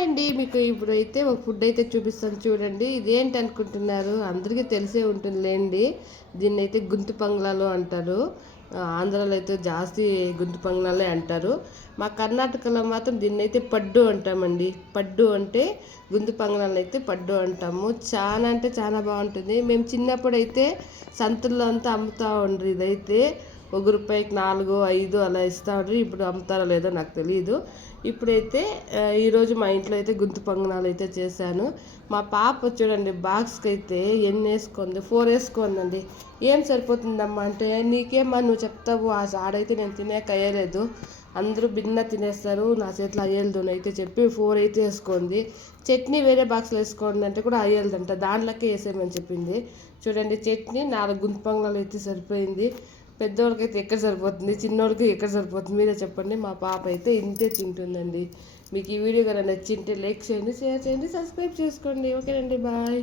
Hi అండి. మీకు ఇప్పుడైతే ఒక ఫుడ్ అయితే చూపిస్తాను చూడండి. ఇదేంటి అనుకుంటున్నారు? అందరికీ తెలిసే ఉంటుందిలేండి. దీన్నైతే గుంత పొంగనాలు అంటారు. ఆంధ్రాలో అయితే జాస్తి గుంత పొంగనాలే అంటారు. మా కర్ణాటకలో మాత్రం దీన్నైతే పడ్డు అంటామండి. పడ్డు అంటే గుంత పొంగనాలు అయితే పడ్డు అంటాము. చాలా అంటే చాలా బాగుంటుంది. మేము చిన్నప్పుడు అయితే సంతల్లో అంతా అమ్ముతా ఉండ్రు. ఇదైతే రూపాయికి 4, 5 అలా ఇస్తా ఉండ్రు. ఇప్పుడు అమ్ముతారో లేదో నాకు తెలియదు. ఇప్పుడైతే ఈరోజు మా ఇంట్లో అయితే గుంత పొంగనాలు అయితే చేశాను. మా పాప చూడండి బాక్స్కి అయితే ఎన్ని వేసుకుంది, 4 వేసుకుందండి. ఏం సరిపోతుందమ్మా అంటే, నీకేమ్మా నువ్వు చెప్తావు, ఆ ఆడైతే నేను తినేక అయ్యలేదు, అందరూ భిన్న తినేస్తారు, నా చేతిలో అయ్యేది అయితే చెప్పి 4 అయితే వేసుకోండి. చట్నీ వేరే బాక్స్లో వేసుకోండి అంటే కూడా అయ్యేదంట, దాంట్లోకే వేసేయమని చెప్పింది. చూడండి చట్నీ 4 గుంత పొంగనాలు అయితే సరిపోయింది. పెద్దోళ్ళకైతే ఎక్కడ సరిపోతుంది, చిన్నోళ్ళకి ఎక్కడ సరిపోతుంది, మీరే చెప్పండి. మా పాప అయితే ఇంతే తింటుందండి. మీకు ఈ వీడియో కనుక నచ్చింటే లైక్ చేయండి, షేర్ చేయండి, సబ్స్క్రైబ్ చేసుకోండి. ఓకేనండి, బాయ్.